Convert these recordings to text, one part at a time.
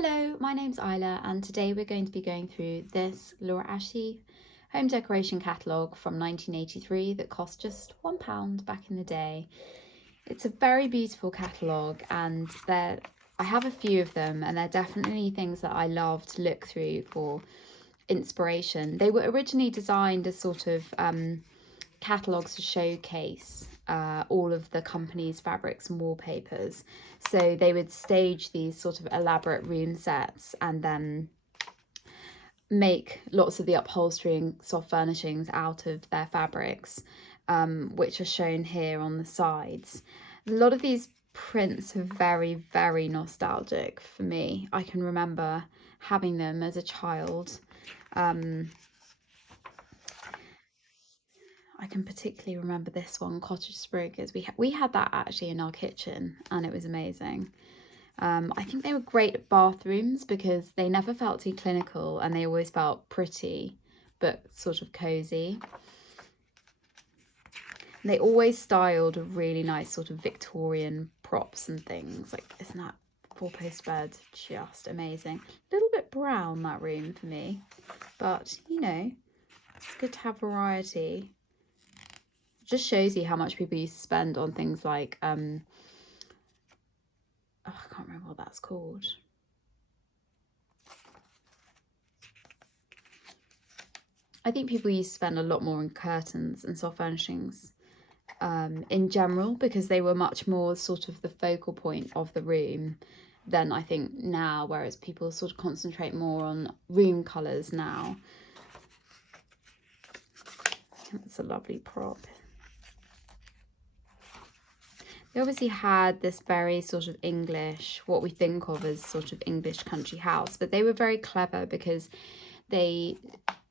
Hello, my name's Isla and today we're going to be going through this Laura Ashley home decoration catalogue from 1983 that cost just £1 back in the day. It's a very beautiful catalogue and I have a few of them and they're definitely things that I love to look through for inspiration. They were originally designed as sort of catalogues to showcase all of the company's fabrics and wallpapers. So they would stage these sort of elaborate room sets and then make lots of the upholstery and soft furnishings out of their fabrics, which are shown here on the sides. A lot of these prints are very, very nostalgic for me. I can remember having them as a child. I can particularly remember this one, cottage spruikers. We had that actually in our kitchen and it was amazing. I think they were great at bathrooms because they never felt too clinical and they always felt pretty but sort of cozy. And they always styled a really nice sort of Victorian props and things. Like, isn't that four-post bed just amazing? A little bit brown, that room, for me. But, you know, it's good to have variety. Just shows you how much people used to spend on things like oh, I can't remember what that's called. I think people used to spend a lot more on curtains and soft furnishings in general because they were much more sort of the focal point of the room than I think now, whereas people sort of concentrate more on room colours now. That's a lovely prop. They obviously had this very sort of English, what we think of as sort of English country house, but they were very clever because they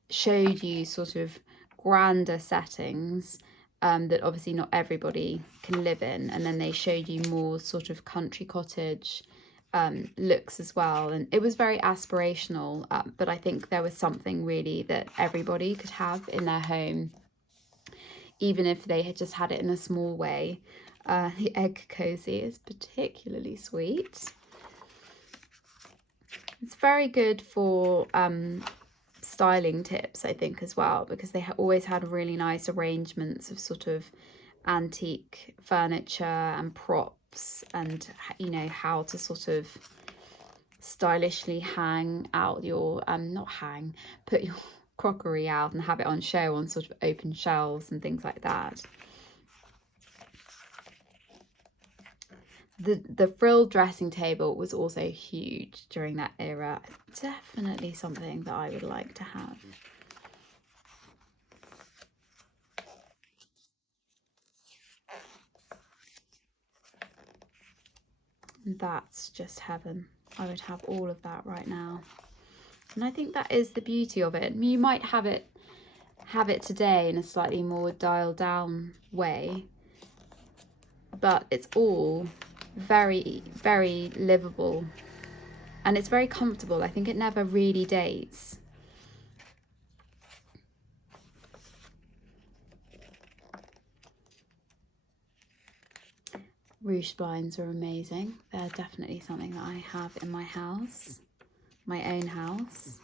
showed you sort of grander settings that obviously not everybody can live in, and then they showed you more sort of country cottage looks as well, and it was very aspirational, but I think there was something really that everybody could have in their home, even if they had just had it in a small way. The egg cozy is particularly sweet. It's very good for styling tips, I think, as well, because they always had really nice arrangements of sort of antique furniture and props, and, you know, how to sort of stylishly hang out your put your crockery out and have it on show on sort of open shelves and things like that. The frilled dressing table was also huge during that era. Definitely something that I would like to have. That's just heaven. I would have all of that right now. And I think that is the beauty of it. You might have it today in a slightly more dialed down way, but it's all very, very livable and it's very comfortable. I think it never really dates. Ruche blinds are amazing. They're definitely something that I have in my house, my own house.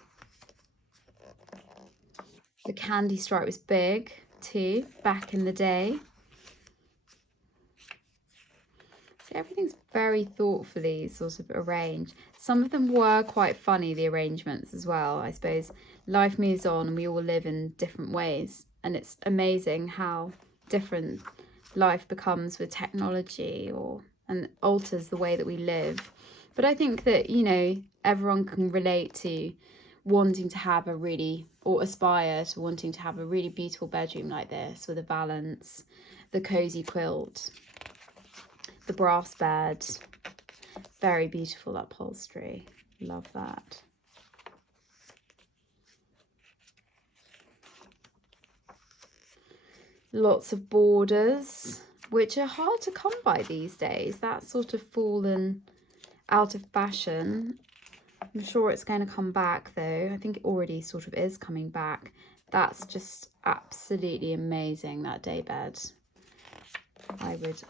The candy stripe was big too back in the day. So everything's very thoughtfully sort of arranged. Some of them were quite funny, the arrangements as well. I suppose life moves on and we all live in different ways, and it's amazing how different life becomes with technology and alters the way that we live. But I think that, you know, everyone can relate to wanting to have a really, or aspire to wanting to have a really beautiful bedroom like this, with a balance, the cozy quilt, the brass bed, very beautiful upholstery. Love that. Lots of borders, which are hard to come by these days. That's sort of fallen out of fashion. I'm sure it's going to come back though. I think it already sort of is coming back. That's just absolutely amazing, that daybed. I would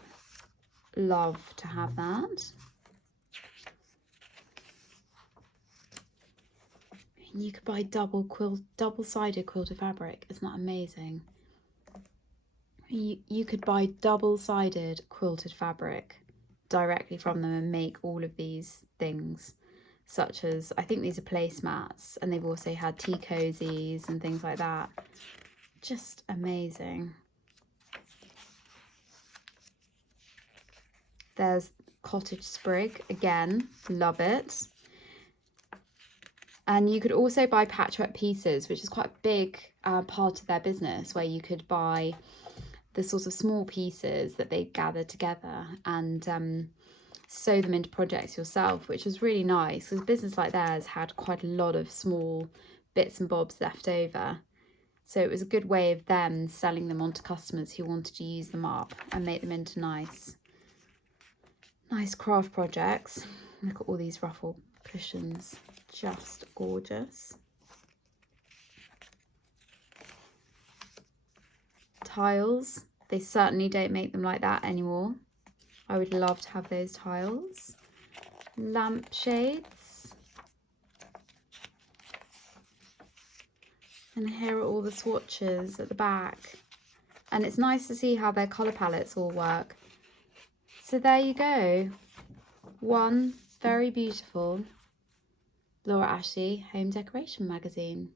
love to have that. You could buy double-sided quilted fabric. Isn't that amazing? You could buy double-sided quilted fabric directly from them and make all of these things, such as, I think these are placemats, and they've also had tea cozies and things like that. Just amazing. There's cottage sprig, again, love it. And you could also buy patchwork pieces, which is quite a big part of their business, where you could buy the sort of small pieces that they gather together and sew them into projects yourself, which was really nice because a business like theirs had quite a lot of small bits and bobs left over. So it was a good way of them selling them on to customers who wanted to use them up and make them into nice craft projects. Look at all these ruffle cushions, just gorgeous. Tiles, they certainly don't make them like that anymore. I would love to have those tiles. Lampshades. And here are all the swatches at the back. And it's nice to see how their colour palettes all work. So there you go. One very beautiful Laura Ashley home decoration magazine.